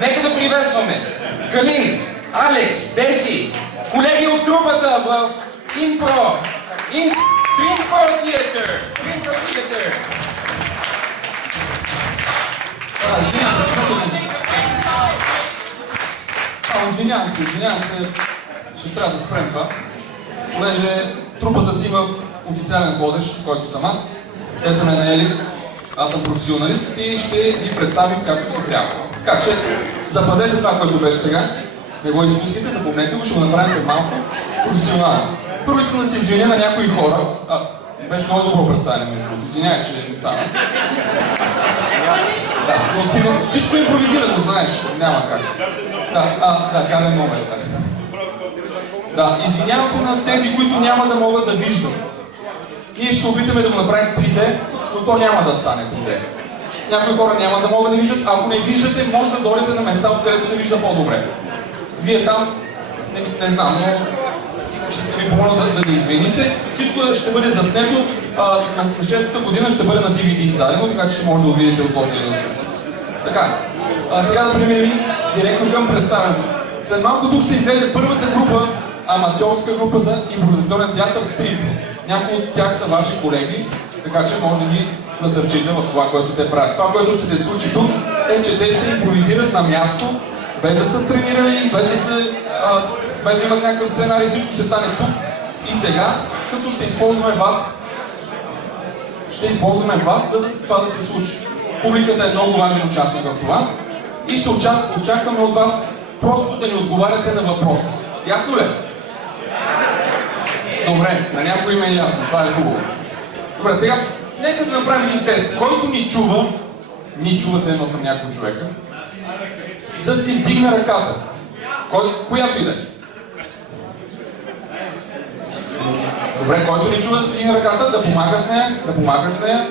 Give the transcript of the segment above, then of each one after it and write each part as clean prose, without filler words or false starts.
Нека да приветстваме Калин, Алекс, Деси, колеги от трупата в Импро Театър. Извинявам се, ще трябва да спрем това, понеже трупата си има официален водещ, който съм аз. Те са ме наели, аз съм професионалист и ще ги представим както си трябва. Така че запазете това, което беше сега, не го изпускайте, запомнете го, ще го направим след малко професионално. Първо искам да се извиня на някои хора. Беше много добро представяне, между другото. Извинявай, че не стана. Да, всичко е импровизирано, знаеш, няма как. Гаден момент. Да, извинявам се на тези, които няма да могат да виждат. Ние ще се опитаме да го направим 3D, но то няма да стане 3D. Някои хора няма да могат да виждат. Ако не виждате, може да дойдете на места, откъдето се вижда по-добре. Вие там, не знам, но ще ви помоля да ни извините. Всичко ще бъде заснето. На 6-та година ще бъде на DVD издадено, така че ще може да го видите от този един също. Така, сега да преминем директно към представянето. След малко тук ще излезе първата група, аматьорска група за импровизационен театър Трип. Някои от тях са ваши колеги, така че може да ги насърчите в това, което те правят. Това, което ще се случи тук, е, че те ще импровизират на място, без да са тренирали, без да имат някакъв сценарий, всичко ще стане тук и сега, като ще използваме вас, за да това да се случи. Публиката е много важен участник в това и ще очакваме от вас просто да ни отговаряте на въпрос. Ясно ли? Добре, на някой има и ясно, това е хубаво. Добре, сега нека да направим един тест. Който ни чува се едно съм някой човека, да си вдигне ръката. Която иде? Добре, който ни чува да си вдигне ръката, да помага с нея.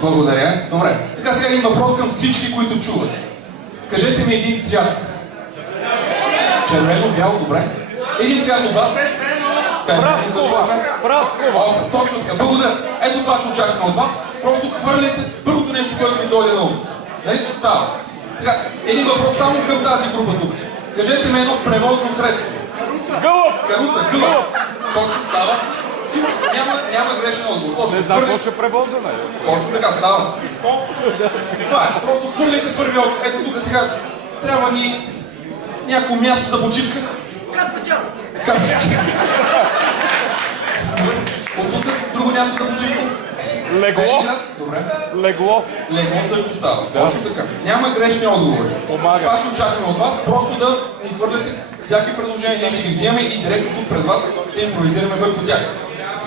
Благодаря. Добре. Така сега един въпрос към всички, които чуват. Кажете ми един цвят. Червено, бяло, добре. Един цвят от вас. Праскова. Точно така. Благодаря. Ето това ще очакваме от вас. Просто хвърляйте първото нещо, което ви дойде на ум. Нали? Става. Така, един въпрос само към тази група тук. Кажете ми едно превозно средство. Каруца, гълъб. Точно става. Няма грешен отговор. Не знам какво ще превозваме. Точно така става. Това е. Просто хвърляйте първия. Ето тук сега трябва ни някакво място за почивка. Каспачан! От тук друго място за почивка. Легло. Добре. Легло. Легло също става. Точно така. Няма грешни отговори. Помага. Това ще очакваме от вас. Просто да ни хвърляте всяки предложения, ние ще ги вземем и директно тук пред вас ще импровизираме върху тях.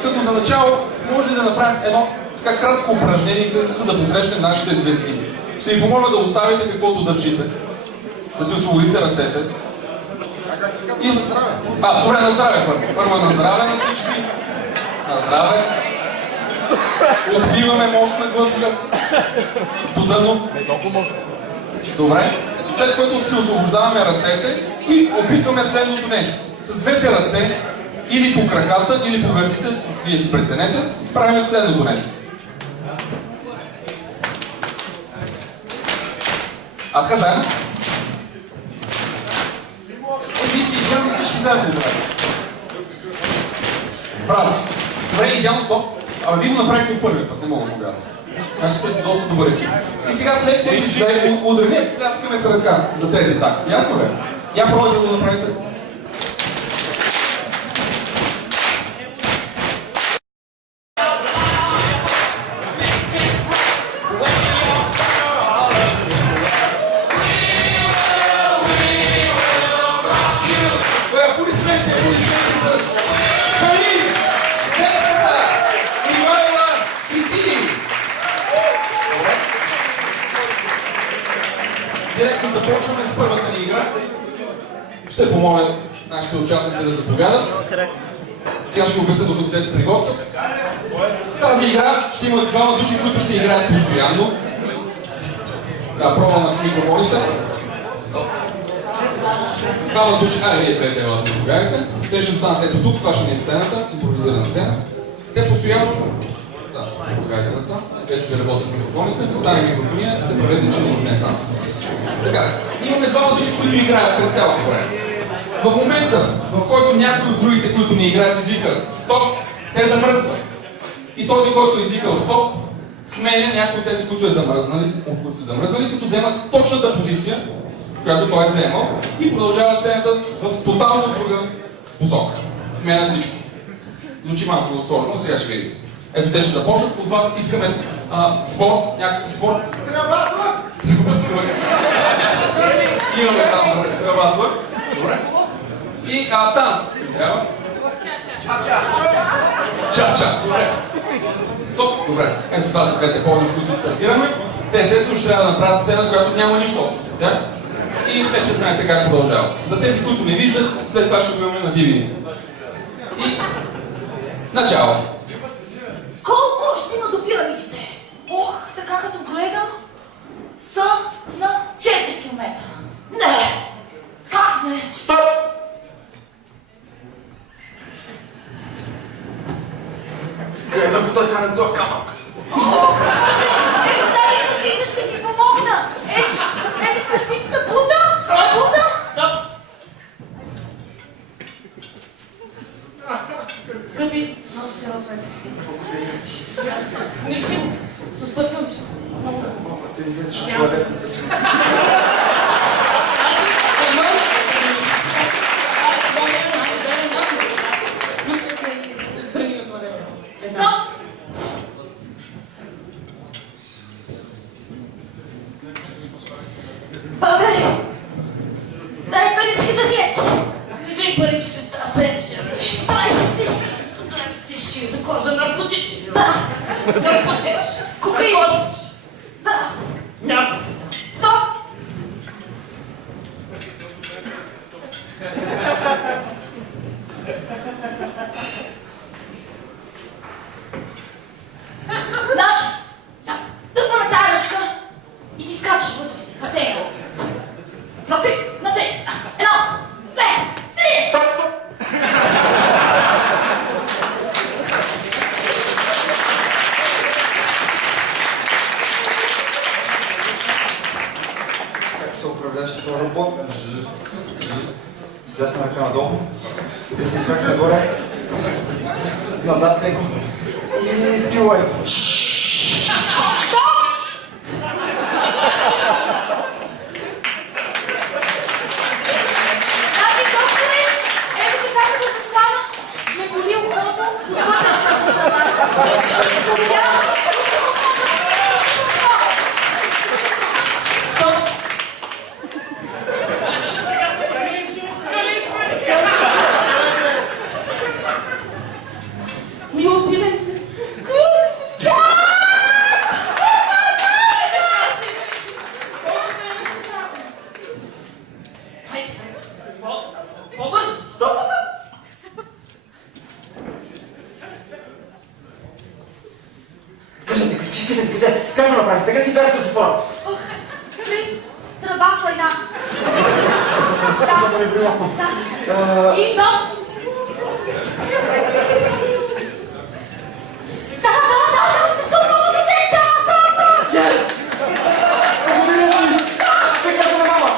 Като за начало може ли да направим едно така кратко упражнение, за да посрещнем нашите звезди. Ще ви помоля да оставите каквото държите. Да си освободите ръцете. Добре, на здраве първо. Първо на здраве на всички. На здраве. Отбиваме мощна глътка. До дъно. Добре. След което си освобождаваме ръцете и опитваме следното нещо. С двете ръце, или по краката, или по гърдите, вие си преценете, правим следното нещо. Така заедно. Вие си идеално всички заедно го правите. Браво. Добре, идеално, стоп. Вие го направихте първи път, не мога да го вярвам. Значи сте доста добър екип. И сега след тези две удари, пляскаме с ръка за трети так. Ясно ли? Я пробвайте да го направите. Директно започваме с първата ни игра. Ще помоля нашите участници да заповядат. Сега ще обясня докато те се приготвят. Тази игра ще има двама души, които ще играят постоянно. Да, пробва на микрофоните. Двама души, вие двете елате да повярвате. Те ще станат ето тук, това ще ни е сцената, импровизирана сцена. Те постоянно... Да, повярвайте да са. Те ще работят микрофоните. Остане микрофония, се правете, че нищо не стана. Така, имаме двама души, които играят през цялото време. В момента, в който някой от другите, които не играят, извика стоп, те замръзват. И този, който е извикал стоп, сменя някой от тези, които са замръзнали, като вземат точната позиция, която той е вземал, и продължава сцената в тотално друга посока. Сменя всичко. Звучи малко сложно, сега ще видите. Ето, те ще започнат от вас. Искаме спорт, някакъв спорт. Стрелбаслък! Стрелбаслък. Имаме там стрелбаслък. Добре. И танц. Трябва. Ча-ча. Добре. Стоп. Добре. Ето това са двете пози, които стартираме. Те естествено ще трябва да направят сцена, която няма нищо общо с тях. И вече знаете как продължава. За тези, които не виждат, след това ще го имаме на DVD. И начало. Колко ще има до пирамидите? Ох, така като гледам, са на 4 километра. Не! Как не? Стоп! Къде да го търкане този камък? Ето тази кърфица ще ти помогна! Ето с кърфицата Буда! Буда! Стоп! Скъпи, носите на цвета. Мерси, с парфюмче. Ти излезеш от туалетната. Стоп! Бабе! Дай парички за хеч! Какви парички с трапеция, бе? 20 стишки! 20 стишки за кор, за наркотици. Да! Наркотици. Кокаин! Наркотици. Да! Нямате. Стоп! Наш! Да! Тъпна на тая ръчка и ти скачаш вътре. Басейна. На три! На три! Едно! Две! Три! Стоп! Стоп! Как се управляваше този робот? Дясна ръка надолу, десен крак нагоре, назад леко и пилоето. Значи, докторе, ето така като се стана, ме боли ухото от вътрешната страна. Стоп! Мило пиленце. Стоп! Кажете, как го направихте? Как ти бяхте от затвора? Плиз, тръба с лайна. Да, невероятно. И стоп! Да, способно за дете! Да! Yes! Благодаря ти! Те каза на мама!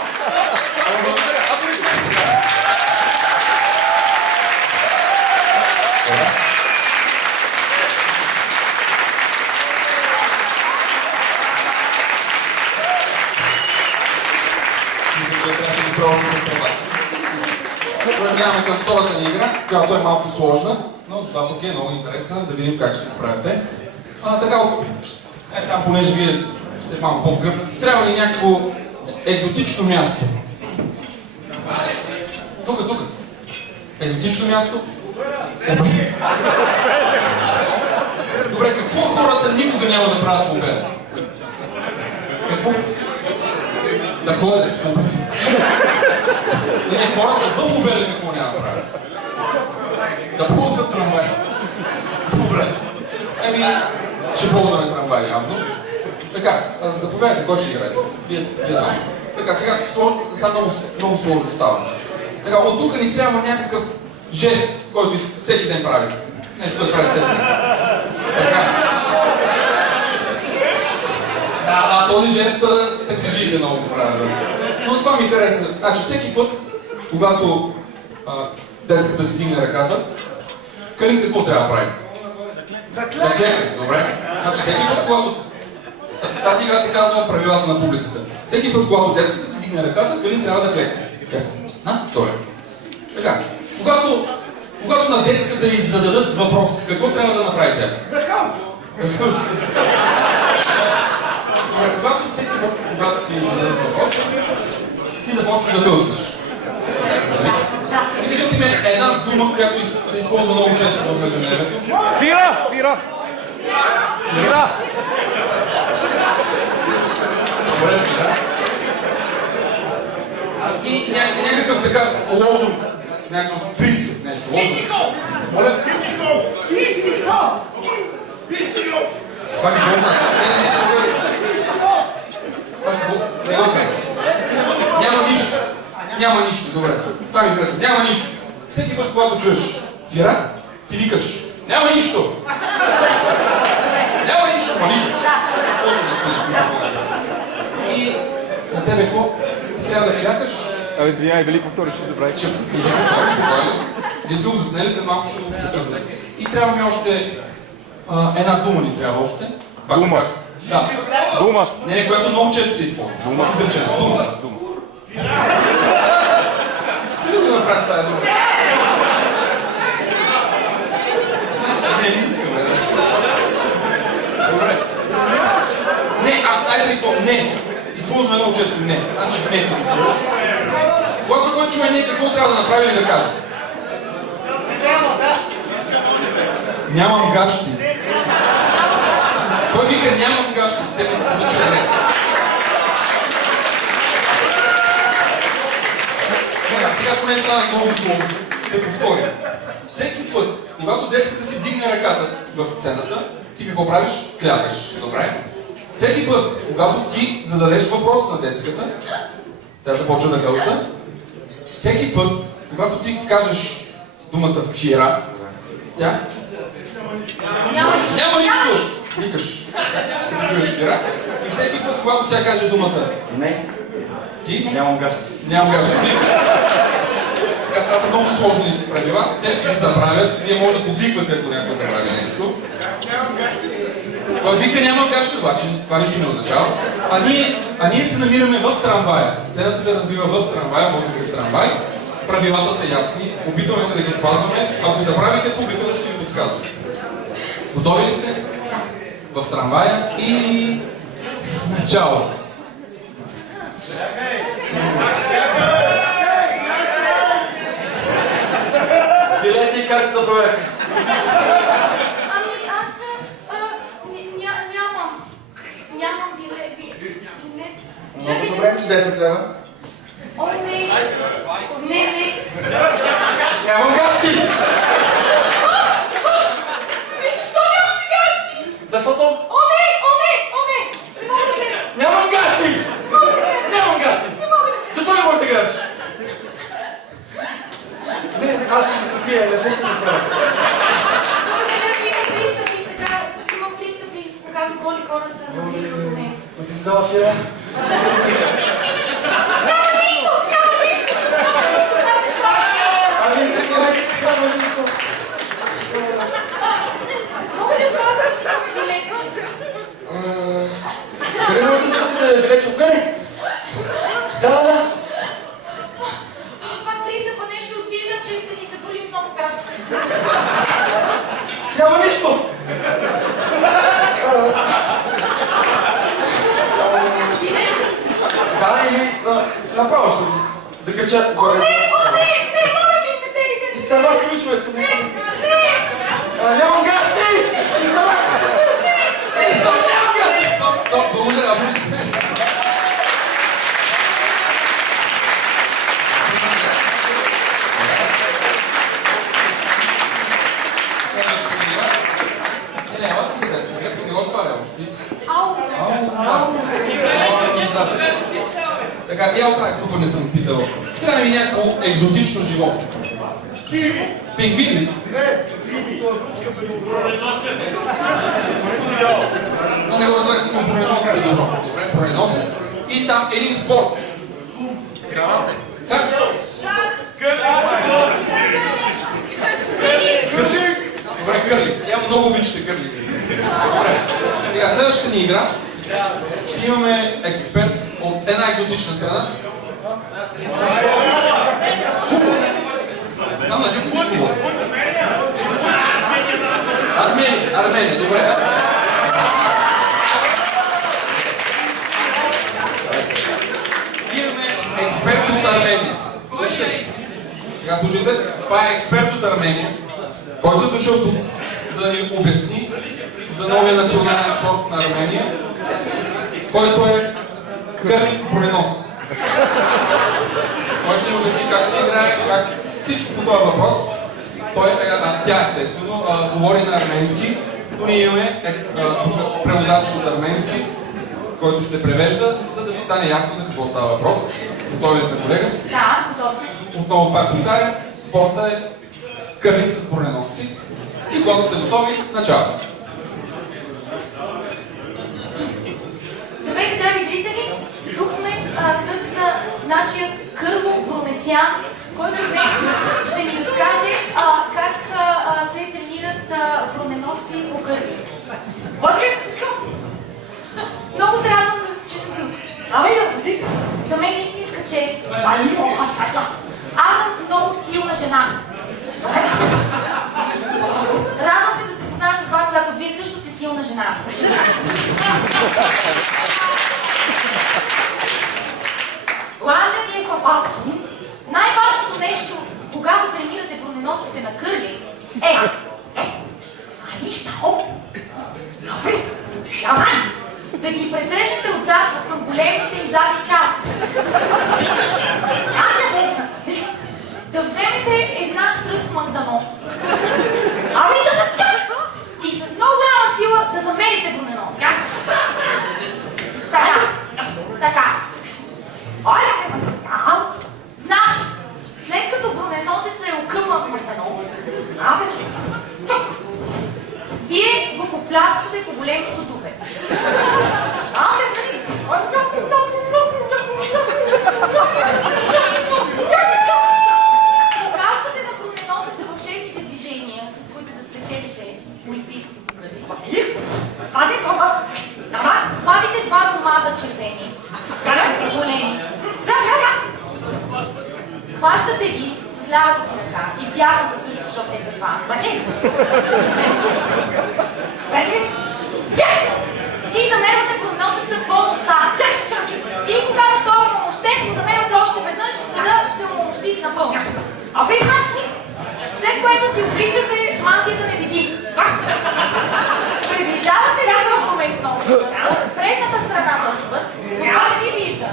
Мисля, че трябваше да пробваме с това. Преминаваме към втората ни игра, която е малко сложна, но затова пък е много интересна, да видим как ще се справяте. Така, там, понеже вие сте малко по-вгър, трябва ли някакво екзотично място? Тук. Екзотично място? Добре, какво хората никога няма да правят в обеда? Какво? Да ходят в обеда. Не, хората в обеда какво няма да правят? Да ползват трамвай. Добре. Ще ползваме трамвай явно. Така, заповядайте, кой ще играете? Вие двама. Така, сега много сложно става. Така, от тук ни трябва някакъв жест, който всеки ден правите. Нещо, което правите всеки ден. Така. Този жест таксиджиите много го правят. Но това Това ми хареса. Значи всеки път, когато детската си дигне ръката, Калин какво трябва да прави? Да клекне, добре. Значи всеки път, когато... Тази игра се казва правилата на публиката. Всеки път, когато детската си дигне ръката, Калин трябва да клекне. Добре. Така. Когато на детската й зададат въпрос, какво трябва да направи тя? Да хълт! Добре, когато ти зададат въпрос, ти започваш да хълцаш. И кажете ми една дума, която се използва много често в ежедневието. Фира! Фира! Фира! Добре, да. И някакъв такъв лозунг, някакъв призив, нещо, лозунг. Моля? Това какво значи? Не го значи. Няма нищо, добре. Това ми хареса. Няма нищо. Всеки път, когато чуеш фира, ти викаш. Няма нищо! Няма нищо, ма викаш. И на тебе какво? Ти трябва да клякаш. Извинявай, вели повтори, че забравих. Ние сме го заснели, след малко ще го показваме. И трябва ми още една дума ни трябва още. Дума. Да. Дума. Не, която много често се използва. Дума. Дума. Искате ли да направите тази дума? Не искам, бе. Добре. Не, айде какво? Не. Използваме много често не. Значи не като чуеш. Когато той чуе не, какво трябва да направи или да каже? Нямам гащи. Той вика нямам гащи. Всеки като чуе не. Сега поне стана много слово. Да повторя. Всеки път, когато детската си дигне ръката в сцената, ти какво правиш? Клякаш. Добре? Всеки път, когато ти зададеш въпрос на детската, тя започва да хълца. Всеки път, когато ти кажеш думата фира, тя... Няма нищо! Викаш. Като чуеш фира. И всеки път, когато тя каже думата Не. ти... Нямам гащи. Нямам гащи. Викаш. Това са много сложни правила. Те ще ги забравят. Вие може да подвиквате, ако някой забрави нещо. Той вика нямам гащи, обаче това нищо не означава. А ние се намираме в трамвая. Сцената се развива в трамвая, водите в трамвай. Правилата са ясни. Опитваме се да ги спазваме. Ако забравите, публиката ще ви подсказва. Готови ли сте? В трамвая и... Начало! Билети и карти за проверка. Ами аз нямам билет. Много добре, че 10 лева. О, не. Не. Нямам гащи! Защо нямате гащи? Защото О, не. Не мога да гледам. нямам гащи! Нямам гащи! Не мога да гледам. Защо не можеш да гледаш? Не, аз ще се прикрия, не се представя. Благодаря ви, имам пристъпи, когато голи хора са наблизо до мен. Но ти си дала фира? Няма нищо, аз се справя. Ами, няма нищо. Мога ли от вас да си купя билетче? Къде може да си купите билетче? Откъде? Да. Пак пристъпа нещо, виждам, че сте си събрали много гащи. Няма нищо. Билетче? Да, или направо ще ви закача О, горе. не, моля ви, не дейте. Изтърва ключовете. Не. Нямам гащи! Изтърва! Нямам гащи! Стоп, благодаря, полиция. Не, ела ти не го сваля още. Ти си. Така, я от тази група не съм питал. Трябва ми някакво екзотично животно. Пингвин ли? Не го разбрах, но броненосец е добро. Добре, броненосец. И там един спорт. ни игра ще имаме експерт от една екзотична страна. Лъжете си Куба. Армения, добре. Имаме експерт от Армения. Сега слушайте, това е експерт от Армения, който е дошъл тук, за да ни обясни за новия национален спорт на Армения, който е кърлинг с броненосец. Той ще ни обясни как се играе, как всичко по този въпрос. Тя естествено говори на арменски, но ние имаме преводач от арменски, който ще превежда, за да ви стане ясно за какво става въпрос. Готови ли сте, колега? Да, готов сте. Отново пак повтарям, спорта е кърлинг с броненосци. И когато сте готови, начало. Здравейте, драги зрители! Тук сме с нашият Кърло Бронесян, който днес ще ни разкаже как се тренират броненосци по кърлинг. Много се радвам, че съм тук. За мен е истинска чест. Аз съм много силна жена. Радвам се да се позная с вас, когато вие също сте силна жена. Най-важното нещо, когато тренирате броненосците на кърлинг, е да ги пресрещнете отзад от към големите им задни части. Да вземете една стръкмак да носи. И с много голяма сила да замерите броненоса. Така. Значи, след като броненосецът е окъпан в магданос, вие го попляскате по големото дупе. Показвате на броненосеца вълшебните движения, с които да спечелите олимпийското покритие. Хванете два комада червени, големи. Хващате ги с лявата си ръка, издягната също, защото те са два. И замервате броненосеца по носа. И когато той е умощен, го замервате още веднъж, за да се умощите напълно. След което си обличате мантията невидим. Приближавате се към броненосеца от предната страна този път, това не ви вижда.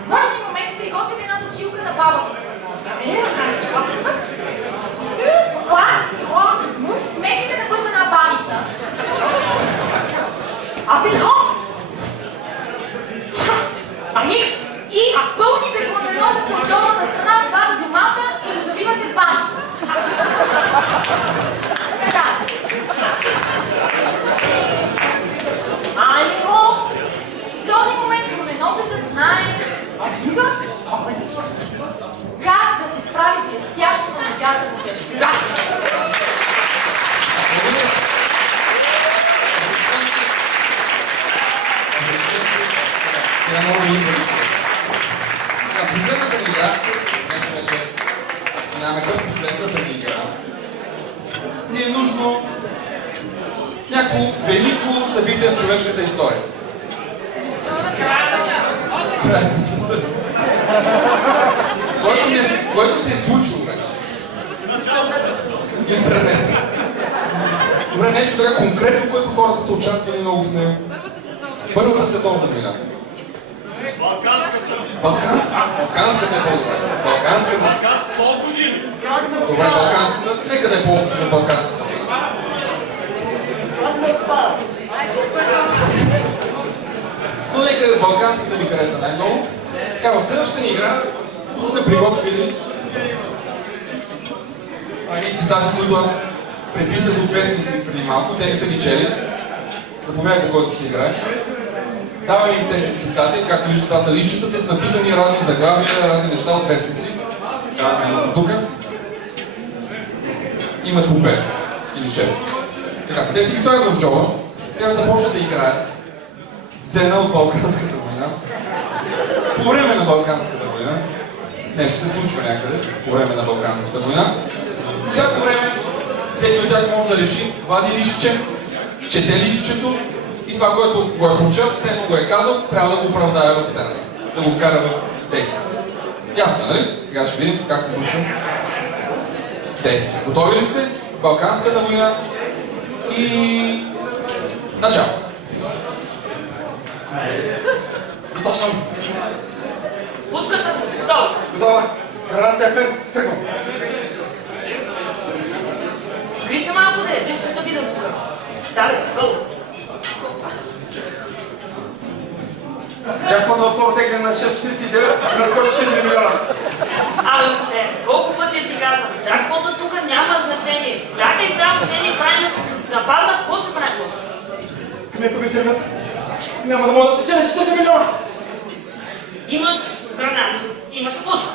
В този момент приготвите една точилка на баба ви. Месите набързо една баница. И пълните броненосеца от долната страна с двата домата и го завивате в баница. Така. В този момент броненосецът знае как да се справи блестящо на награда по тежко. Последната ни игра, нека вече минаваме към последната ни игра, ни е нужно някакво велико събитие в човешката история. Който се е случило вече. Интернет. Добре, нещо така конкретно, което хората са участвали много в него. Първата световна война. Балканската е по-добре. Балканската. Добре, балканската. Нека да е по-общо за балканската. Но нека балканската ми хареса най-много. Така, в следващата ни игра, тук са приготвили едни цитати, които аз преписах от вестници преди малко. Те не са ги чели. Заповядайте, който ще играе. Давам им тези цитати, както виждате, това са листчета с написани разни заглавия, разни неща от вестници. Давам едното тук. Имат по 5 или 6. Така, те си ги слагат в джоба, сега ще започнат да играят сцена от Балканската война. По време на Балканската война. Нещо се случва някъде по време на Балканската война. Всяко време всеки от тях може да реши, вади листче, чете листчето и това, което го е прочел, все едно го е казал, трябва да го оправдае в сцената, да го вкара в действие. Ясно, нали? Сега ще видим как се случва действие. Готови ли сте? Балканската война и... начало. Готов съм. Пуската, готова. Готова. Граната е пен. Тръгвам. Скри се малко да е, виж да видам тук. Давай, го. Джакпот във второ тегляне на 6,49 надскочи 4 милиона. Абе, момче, колко пъти ти казвам, джакпота тук няма значение. Чакай сега, учение, правиш нападнат, какво ще правим? Ами ако ми стигнат, няма да мога да спечеля 4 милиона. Имаш гранат, имаш пушка.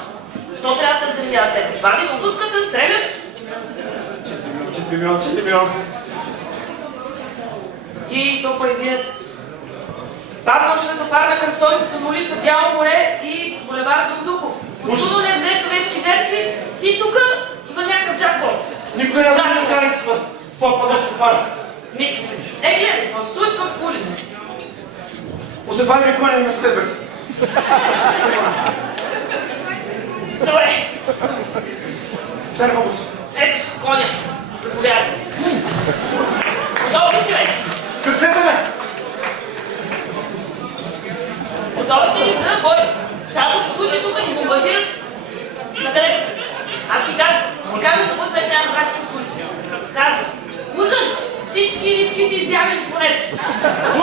Що трябва да взривява тебе? Вадиш пушката, стреляш? 4 милиона, 4 милиона. И то появият. Паднал светофар на кръстовището на улица Бяло море и булевар Дондуков. Чудо не взе човешки жертви, ти тук за някакъв джакпот. Никой не знае границата. Стоп, падаш в фара. Никой. Гледай, какво се случва по улица? Освен това ми коня има след бе. Добре, Стане по-бързо. ето коня. Заповядай. Готов ли си вече? Късете ме! Готов си за бой. Само се случи тук, ни бомбардират. Накъде си? Аз ти казвам да бъде една на се случи. Казваш. Ужас! Всички рибки си избягали в морето.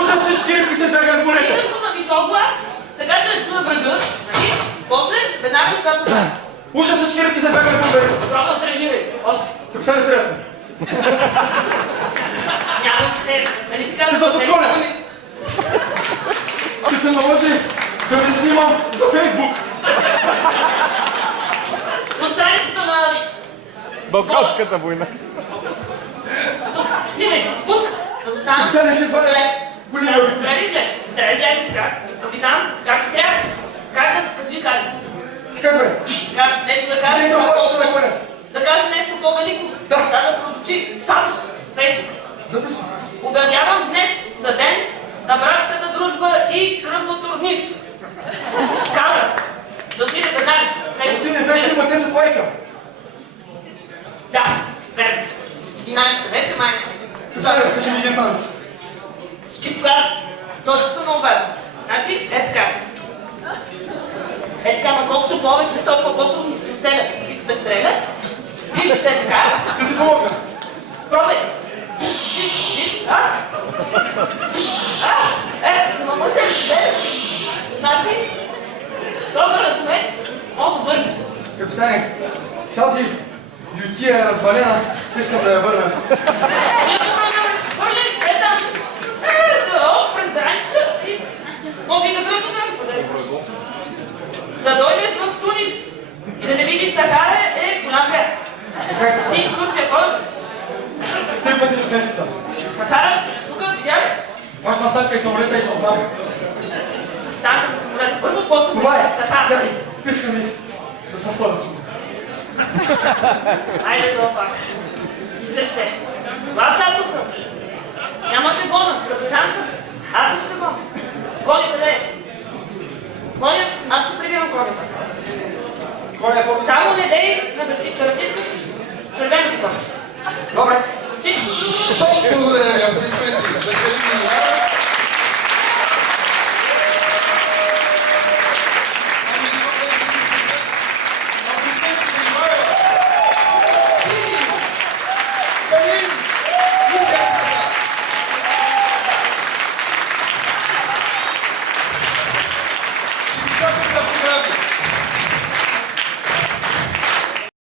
Ужас, всички рибки се бягат в морето. Викаш го на висок глас, така че да чуя врага. Нали? После веднага ще се прави. Ужас, всички рибки се бягат в морето. Пробва да тренирай. Още. Капитан средно. Нямам че. Нали си казвам? Ще затворя. Ще се наложи да ви снимам за Фейсбук. На страницата на... Балканската война. Тук, снимай, спуска. Да застана. Капитан ще извадя големия обектив. Трябва да изглежда така. Капитан, как си трябва? Как да се кажи как да се? Така добре. Как нещо да кажеш? Не, да опасна на коня. Да кажеш нещо по-велико. Да. Да прозвучи статус. Фейсбук. Записвам. Обявявам днес за ден на братската дружба и кръвното роднинство. Казах. Да отиде веднага. Отиде вече има 10 лайка. Да, верно. 11 вече майка. Капитан, кажи ми един танц. Ще ти покажа. Това е много важно. Значи, е така. Е така, но колкото повече, толкова по-трудно се оцелят. Да стрелят. Виждаш се така. Ще ти помогна. Пробай. Виж, мамата. Значи, този гранатомет мога да върнеш. Капитане, тази ютия е развалена. Искам да я върна. Хвърли, е там. През границата и може и да гръбна даже. Да дойдеш в Тунис и да не видиш Сахара е голям грях. Ти в Турция кой ли си? 3 пъти в месеца. Сахара, тук видя ли? Вашна танка и самолета и съм там. Танка на самолета. Първо, после Това е. Сахара. Дай, писка ми да съм първо чук. Айде това пак. Издръжте. Това са тук. Няма да гона. Капитан съм. Аз ще гона. Кони къде е? Коня, аз ще прибирам конята. Коня е по-силен. Само не дей да натискаш